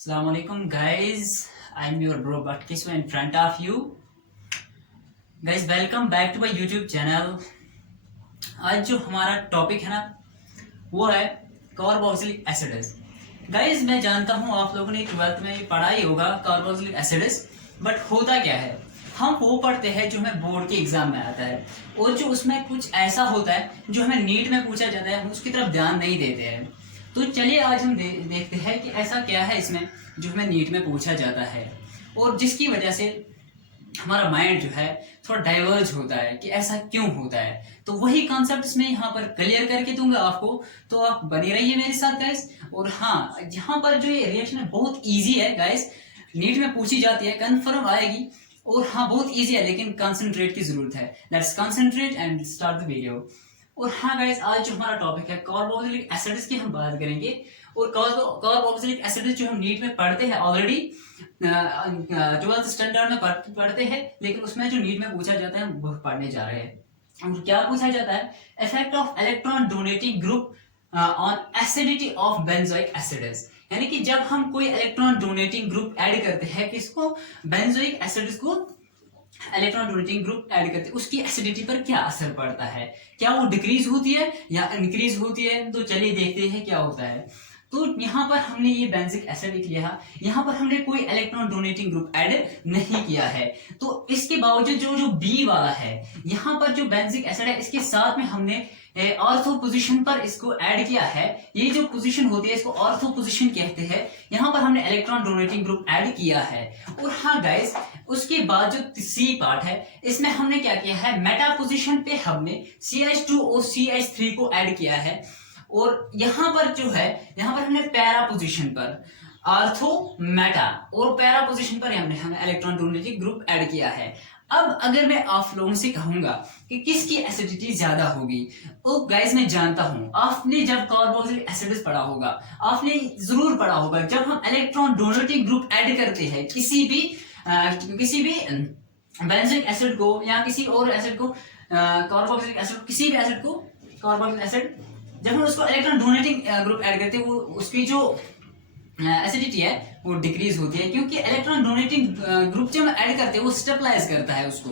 Assalamualaikum guys, I'm your bro Batkiswa in front of you. Guys, welcome back to my YouTube channel. आज जो हमारा topic है ना वो है कार्बोक्सिलिक एसिड्स. गाइस, मैं जानता हूँ आप लोगों ने 12th में पढ़ा ही होगा कार्बोक्सिलिक एसिड्स, बट होता क्या है हम वो पढ़ते हैं जो हमें बोर्ड के एग्जाम में आता है और जो उसमें कुछ ऐसा होता है जो हमें नीट में पूछा जाता है हम उसकी तरफ ध्यान नहीं देते हैं. तो चलिए आज हम देखते हैं कि ऐसा क्या है इसमें जो हमें नीट में पूछा जाता है और जिसकी वजह से हमारा माइंड जो है थोड़ा डाइवर्ज होता है कि ऐसा क्यों होता है. तो वही कॉन्सेप्ट इसमें यहाँ पर क्लियर करके दूंगा आपको, तो आप बने रहिए मेरे साथ गाइस. और हाँ, यहाँ पर जो ये रिएक्शन है बहुत इजी है गाइस, नीट में पूछी जाती है, कंफर्म आएगी. और हाँ, बहुत इजी है लेकिन कंसंट्रेट की जरूरत है. Let's concentrate and start the video. और हाँ गाइस, आज जो हमारा टॉपिक है कार्बोक्सिलिक एसिड्स की हम बात करेंगे. और कार्बोक्सिलिक एसिड्स जो हम नीट में पढ़ते हैं ऑलरेडी 12th स्टैंडर्ड में पढ़ते हैं, लेकिन उसमें जो नीट में पूछा जाता है वो पढ़ने जा रहे हैं. और क्या पूछा जाता है? Effect of electron donating group on acidity of benzoic acids. यानी कि जब हम कोई इलेक्ट्रॉन डोनेटिंग ग्रुप ऐड करते हैं किसको, बेंजोइक एसिड्स को इलेक्ट्रॉन डोनेटिंग ग्रुप ऐड करते हैं, उसकी एसिडिटी पर क्या असर पड़ता है, क्या वो डिक्रीज होती है या इंक्रीज होती है. तो चलिए देखते हैं क्या होता है. तो यहाँ पर हमने ये बेंजिक एसिड लिया, यहाँ पर हमने कोई इलेक्ट्रॉन डोनेटिंग ग्रुप ऐड नहीं किया है. तो इसके बावजूद जो बी वाला है, यहाँ पर जो बेंजिक एसिड है इसके साथ में हमने ऑर्थो पोजीशन पर इसको ऐड किया है. ये जो पोजीशन होती है इसको ऑर्थो पोजीशन कहते हैं. यहाँ पर हमने इलेक्ट्रॉन डोनेटिंग ग्रुप ऐड किया है. और हाँ गाइस, उसके बाद जो सी पार्ट है इसमें हमने क्या किया है, मेटा पोजीशन पे हमने CH2 और CH3 को ऐड किया है. और यहाँ पर जो है, यहाँ पर हमने पैरा पोजीशन पर आर्थो मेटा और पैरा पोजीशन पर हमने इलेक्ट्रॉन डोनेटिंग ग्रुप ऐड किया है. अब अगर मैं आप लोगों से कहूंगा कि किसकी एसिडिटी ज्यादा होगी, तो गाइस मैं जानता हूं आपने जब कार्बोक्सिलिक एसिड्स पढ़ा होगा, आपने जरूर पढ़ा होगा जब हम इलेक्ट्रॉन डोनेटिंग ग्रुप ऐड करते हैं किसी भी बेंजोइक एसिड को या किसी और एसिड को, कार्बोक्सिलिक एसिड, किसी भी एसिड को, कार्बोक्सिलिक एसिड, जब हम उसको इलेक्ट्रॉन डोनेटिंग ग्रुप ऐड करते हैं वो उसकी जो एसिडिटी है वो डिक्रीज होती है, क्योंकि इलेक्ट्रॉन डोनेटिंग ग्रुप जब हम ऐड करते हैं वो स्टेबलाइज करता है उसको.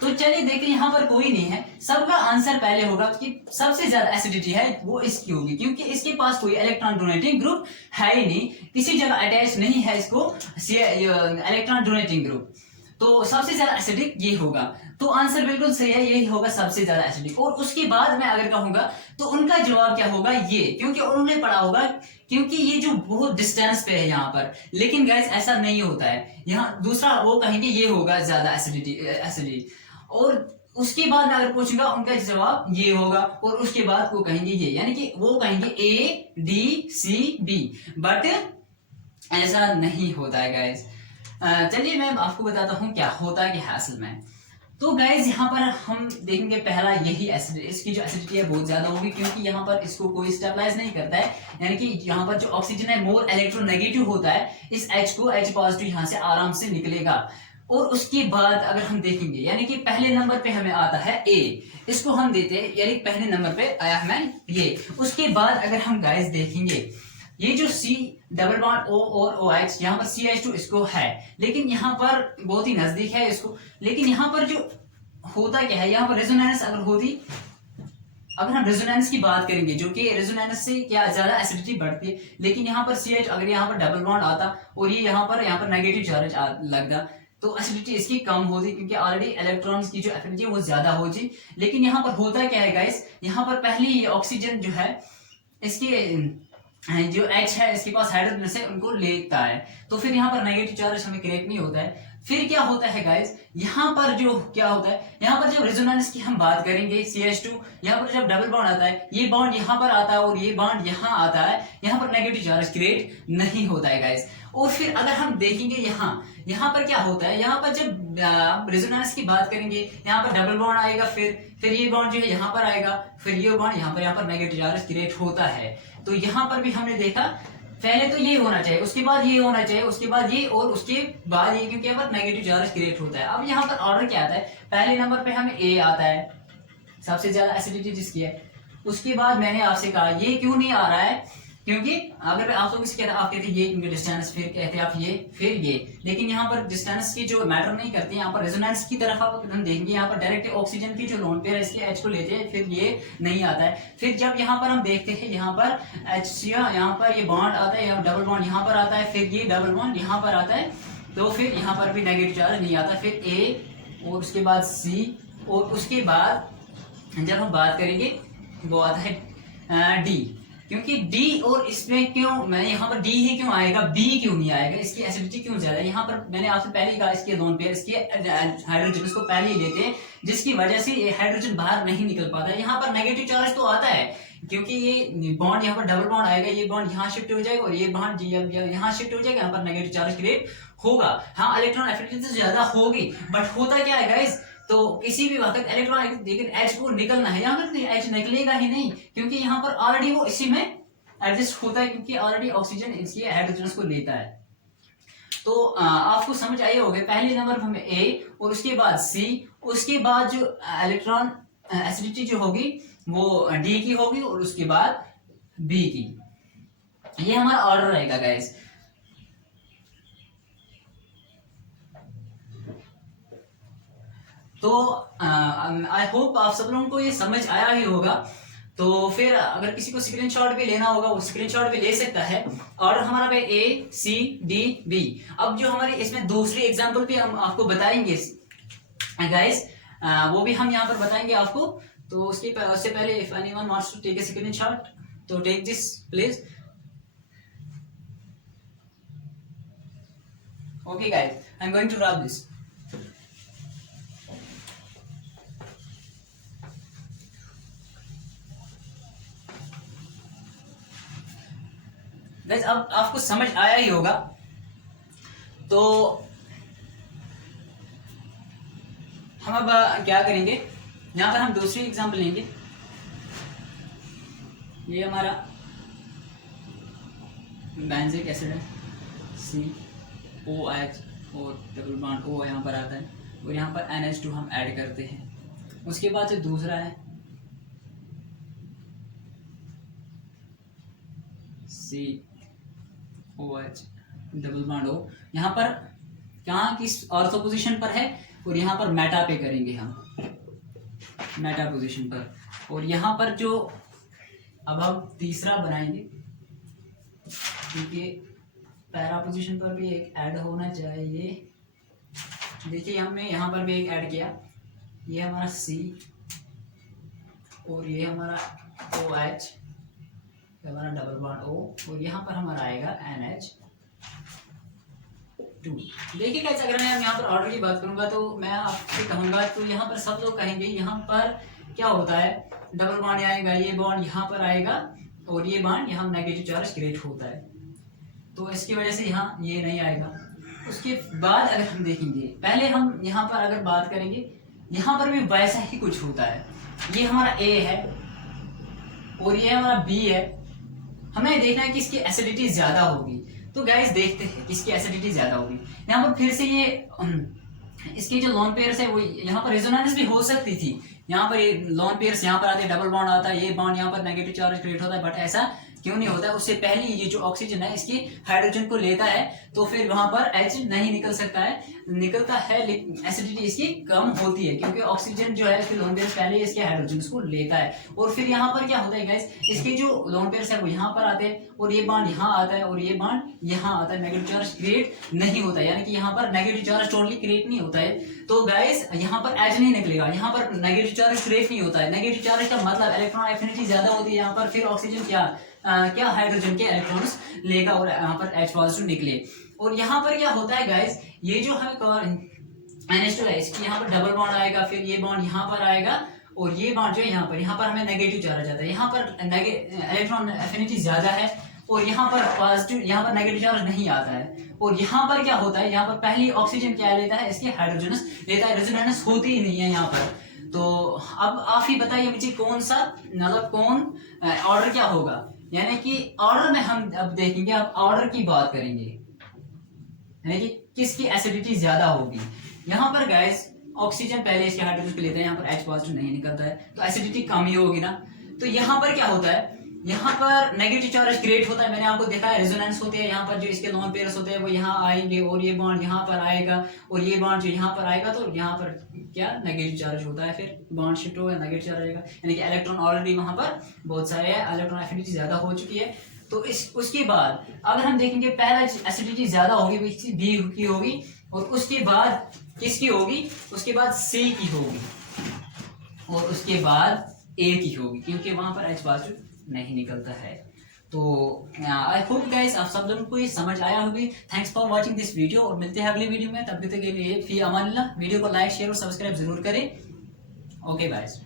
तो चलिए देखिए, यहाँ पर कोई नहीं है, सबका आंसर पहले होगा कि सबसे ज्यादा एसिडिटी है वो इसकी होगी, क्योंकि इसके पास कोई इलेक्ट्रॉन डोनेटिंग ग्रुप है ही नहीं, किसी जगह अटैच नहीं है इसको इलेक्ट्रॉन डोनेटिंग ग्रुप. तो सबसे ज्यादा एसिडिक ये होगा. तो आंसर बिल्कुल सही है, यही होगा सबसे ज्यादा एसिडिक. और उसके बाद मैं अगर कहूंगा तो उनका जवाब क्या होगा, ये, क्योंकि उन्होंने पढ़ा होगा, क्योंकि ये जो बहुत डिस्टेंस पे है यहाँ पर. लेकिन गैस ऐसा नहीं होता है, यहाँ दूसरा वो कहेंगे ये होगा ज्यादा एसिडिटी. और उसके बाद मैं अगर पूछूंगा उनका जवाब ये होगा, और उसके बाद वो कहेंगे ये, यानी कि वो कहेंगे ADCB. बट ऐसा नहीं होता है गाइस. चलिए मैं आपको बताता हूँ क्या होता है कि असल में. तो गाइज यहाँ पर हम देखेंगे पहला यही एसिड, इसकी जो एसिडिटी है बहुत ज्यादा होगी, क्योंकि यहाँ पर इसको कोई स्टेबलाइज नहीं करता है. यानी कि यहाँ पर जो ऑक्सीजन है मोर इलेक्ट्रोनेगेटिव होता है, इस H को H पॉजिटिव यहाँ से आराम से निकलेगा. और उसके बाद अगर हम देखेंगे, यानी कि पहले नंबर पे हमें आता है A, इसको हम देते हैं, यानी पहले नंबर पे आया हमें ये. उसके बाद अगर हम गाइज देखेंगे ये जो C डबल बॉन्ड O और OH, यहाँ पर CH2 इसको है, लेकिन यहाँ पर बहुत ही नजदीक है इसको. लेकिन यहाँ पर जो होता क्या है, यहाँ पर रेजोनेंस अगर होती, अगर हम रेजोनेंस की बात करेंगे, जो कि रेजोनेंस से क्या ज्यादा एसिडिटी बढ़ती है, लेकिन यहाँ पर CH अगर यहाँ पर डबल बॉन्ड आता और ये यहाँ पर नेगेटिव चार्ज लगता तो एसिडिटी इसकी कम होती, क्योंकि ऑलरेडी इलेक्ट्रॉन्स की जो एफिनिटी है वो ज्यादा होती. लेकिन यहाँ पर होता क्या है गाइस, यहाँ पर पहले ये ऑक्सीजन जो है इसके जो H है इसके पास हाइड्रोजन से उनको लेता है, तो फिर यहाँ पर नेगेटिव चार्ज हमें क्रिएट नहीं होता है. फिर क्या होता है गाइस, यहाँ पर जो क्या होता है, यहाँ पर जब रेजोनेंस की हम बात करेंगे CH2, यहाँ पर जब डबल बॉन्ड आता है, ये बॉन्ड यहाँ पर आता है और ये बॉन्ड यहाँ आता है, यहाँ पर नेगेटिव चार्ज क्रिएट नहीं होता है गाइस. और फिर अगर हम देखेंगे यहाँ पर क्या होता है, यहाँ पर जब रेजोनेंस की बात करेंगे, यहाँ पर डबल बॉन्ड आएगा, फिर ये बॉन्ड जो है यहाँ पर आएगा, फिर ये बॉन्ड यहाँ पर नेगेटिव चार्ज क्रिएट होता है. तो यहाँ पर भी हमने देखा पहले तो ये होना चाहिए, उसके बाद ये होना चाहिए, उसके बाद ये और उसके बाद ये, क्योंकि यहाँ पर नेगेटिव चार्ज क्रिएट होता है. अब यहाँ पर ऑर्डर क्या आता है, पहले नंबर पे हमें A आता है, सबसे ज्यादा एसिडिटी जिसकी है. उसके बाद मैंने आपसे कहा ये क्यों नहीं आ रहा है, क्योंकि अगर आप लोग इसे कहते आप कहते ये डिस्टेंस, फिर कहते आप ये, फिर ये, लेकिन यहाँ पर डिस्टेंस की जो मैटर नहीं करती, यहाँ पर रेजोनेंस की तरफ आप हम देखेंगे, यहाँ पर डायरेक्ट ऑक्सीजन की जो लोन पेयर है इसके H को लेते हैं, फिर ये नहीं आता है। फिर जब यहाँ पर हम देखते हैं यहाँ पर HCl, यहाँ पर ये बॉन्ड आता है, डबल बॉन्ड यहाँ पर आता है, फिर ये डबल बॉन्ड यहाँ पर आता है, तो फिर यहाँ पर भी नेगेटिव चार्ज नहीं आता। फिर A और उसके बाद C, और उसके बाद जब हम बात करेंगे वो आता है D, क्योंकि D और इसमें क्यों मैं यहाँ पर D ही क्यों आएगा, B क्यों नहीं आएगा, इसकी एसिडिटी क्यों ज्यादा है। यहाँ पर मैंने आपसे पहले ही कहा इसके लोन पेयर इसके हाइड्रोजन को पहले ही लेते हैं, जिसकी वजह से ये हाइड्रोजन बाहर नहीं निकल पाता। यहाँ पर नेगेटिव चार्ज तो आता है, क्योंकि ये बॉन्ड यहाँ पर डबल बॉन्ड आएगा, ये बॉन्ड यहाँ शिफ्ट हो जाएगा और ये बॉन्ड यहाँ शिफ्ट हो जाएगा, यहाँ पर नेगेटिव चार्ज क्रिएट होगा। हाँ, इलेक्ट्रॉन एफिनिटी तो ज्यादा होगी, बट होता क्या है गाइस, तो किसी भी वक्त इलेक्ट्रॉन, लेकिन H को निकलना है, यहाँ पर H निकलेगा ही नहीं, क्योंकि यहाँ पर ऑलरेडी वो इसी में एडजस्ट होता है, क्योंकि ऑलरेडी ऑक्सीजन इसके हाइड्रोजन को लेता है। तो आपको समझ आई होगी, पहले नंबर पर हमें A और उसके बाद C, उसके बाद जो इलेक्ट्रॉन एसिडिटी जो होगी वो D की होगी और उसके बाद B की। ये हमारा ऑर्डर रहेगा गाइस। तो आई होप आप सब लोगों को ये समझ आया ही होगा। तो फिर अगर किसी को स्क्रीनशॉट भी लेना होगा वो स्क्रीनशॉट भी ले सकता है। और हमारा पे A C D B। अब जो हमारी इसमें दूसरी एग्जांपल भी हम आपको बताएंगे गाइस, वो भी हम यहाँ पर बताएंगे आपको। तो उससे पहले if anyone wants to take a screenshot तो take this please. Okay guys, I am going to drop this. Guys अब आपको समझ आया ही होगा। तो हम अब क्या करेंगे, यहां पर हम दूसरी एग्जांपल लेंगे। ये हमारा बेंजिक एसिड है, COH और डबल बॉन्ड O यहाँ पर आता है और यहाँ पर NH2 हम ऐड करते हैं। उसके बाद से दूसरा है COH डबल बॉन्ड O, यहाँ पर कहाँ किस ऑर्थो पोजीशन पर है और यहाँ पर मेटा पे करेंगे हम, मेटा पोजीशन पर। और यहाँ पर जो अब हम तीसरा बनाएंगे, क्योंकि पैरा पोजीशन पर भी एक ऐड होना चाहिए। देखिए हमने यहाँ पर भी एक ऐड किया, ये हमारा C और ये हमारा OH, हमारा डबल बॉन्ड O और यहाँ पर हमारा आएगा NH2। देखिए गाइस, अगर मैं यहाँ पर ऑर्डर की बात करूंगा तो मैं आपसे कहूंगा, तो यहाँ पर सब लोग कहेंगे यहाँ पर क्या होता है, डबल बॉन्ड आएगा, ये बॉन्ड यहाँ पर आएगा और ये बॉन्ड यहाँ नेगेटिव चार्ज क्रिएट होता है, तो इसकी वजह से यहाँ ये नहीं आएगा। उसके बाद अगर हम देखेंगे, पहले हम यहाँ पर अगर बात करेंगे, यहाँ पर भी वैसा ही कुछ होता है। ये हमारा A है और ये हमारा B है। हमें देखना है किसकी एसिडिटी ज्यादा होगी। तो गाइस देखते हैं किसकी एसिडिटी ज्यादा होगी। यहाँ पर फिर से ये इसके जो लोन पेयर्स है वो यहाँ पर रेजोनेंस भी हो सकती थी। यहाँ पर ये लोन पेयर्स यहाँ पर आते, डबल बॉन्ड आता है, ये बॉन्ड यहाँ पर नेगेटिव चार्ज क्रिएट होता है, बट ऐसा क्यों नहीं होता है। उससे पहले ये जो ऑक्सीजन है इसकी हाइड्रोजन को लेता है, तो फिर वहां पर H नहीं निकल सकता है, निकलता है लेकिन एसिडिटी इसकी कम होती है, क्योंकि ऑक्सीजन जो है इसके लोन पेयर्स पहले इसके हाइड्रोजन को लेता है। और फिर यहाँ पर क्या होता है गाइस, इसके जो लोन पेयर्स है वो यहाँ पर आते हैं और ये बॉन्ड यहाँ आता है और ये बॉन्ड यहाँ आता है, नेगेटिव चार्ज क्रिएट नहीं होता है, यानी कि यहाँ पर नेगेटिव चार्ज टोटली क्रिएट नहीं होता है। तो गाइस यहाँ पर H नहीं निकलेगा, यहाँ पर नेगेटिव चार्ज क्रिएट नहीं होता है। नेगेटिव चार्ज का मतलब इलेक्ट्रॉन एफिनिटी ज्यादा होती है यहाँ पर, फिर ऑक्सीजन क्या हाइड्रोजन के इलेक्ट्रॉन्स लेगा और यहाँ पर H पॉजिटिव निकले। और यहाँ पर क्या होता है गाइस, ये जो हमें NH2 है इसकी यहाँ पर डबल बॉन्ड आएगा, फिर ये बॉन्ड यहाँ पर आएगा और ये बॉन्ड जो है यहाँ पर हमें नेगेटिव चार्ज आता है। यहाँ पर इलेक्ट्रॉन एफिनिटी ज्यादा है और यहाँ पर पॉजिटिव, यहाँ पर नेगेटिव चार्ज नहीं आता है। और यहाँ पर क्या होता है, यहाँ पर पहली ऑक्सीजन क्या लेता है, इसके हाइड्रोजन लेता है, रेजोनेंस होती ही नहीं है यहाँ पर। तो अब आप ही बताइए मुझे कौन सा, मतलब कौन ऑर्डर क्या होगा, यानी कि ऑर्डर में हम अब देखेंगे, अब ऑर्डर की बात करेंगे, यानी कि किसकी एसिडिटी ज्यादा होगी। यहाँ पर गाइस ऑक्सीजन पहले इसके हाइड्रोजन को लेते हैं, यहाँ पर H पॉजिटिव नहीं निकलता है, तो एसिडिटी कम ही होगी ना। तो यहाँ पर क्या होता है, यहाँ पर नेगेटिव चार्ज क्रिएट होता है, मैंने आपको देखा है रेजोनेंस होते हैं, यहाँ पर जो इसके लोन पेयर्स होते हैं वो यहाँ आएंगे और ये बॉन्ड यहाँ पर आएगा और ये बॉन्ड जो यहाँ पर आएगा तो यहाँ पर क्या नेगेटिव चार्ज होता है, फिर बॉन्ड शिफ्ट होगा नेगेटिव चार्ज आएगा, यानी कि इलेक्ट्रॉन ऑलरेडी वहाँ पर बहुत सारे हैं, इलेक्ट्रॉन एफिनिटी ज्यादा हो चुकी है। तो इस उसके बाद अगर हम देखेंगे पहला एसिडिटी ज्यादा होगी बी की होगी और उसके बाद किसकी होगी, उसके बाद सी की होगी और उसके बाद ए की होगी, क्योंकि वहां पर एच पॉजिटिव नहीं निकलता है। तो आई होप गाइस आप सब लोगों को ये समझ आया होगी। Thanks for watching this video और मिलते हैं अगली वीडियो में, तब तक के लिए फी अमानिल्लाह। वीडियो को लाइक शेयर और सब्सक्राइब जरूर करें। Okay guys.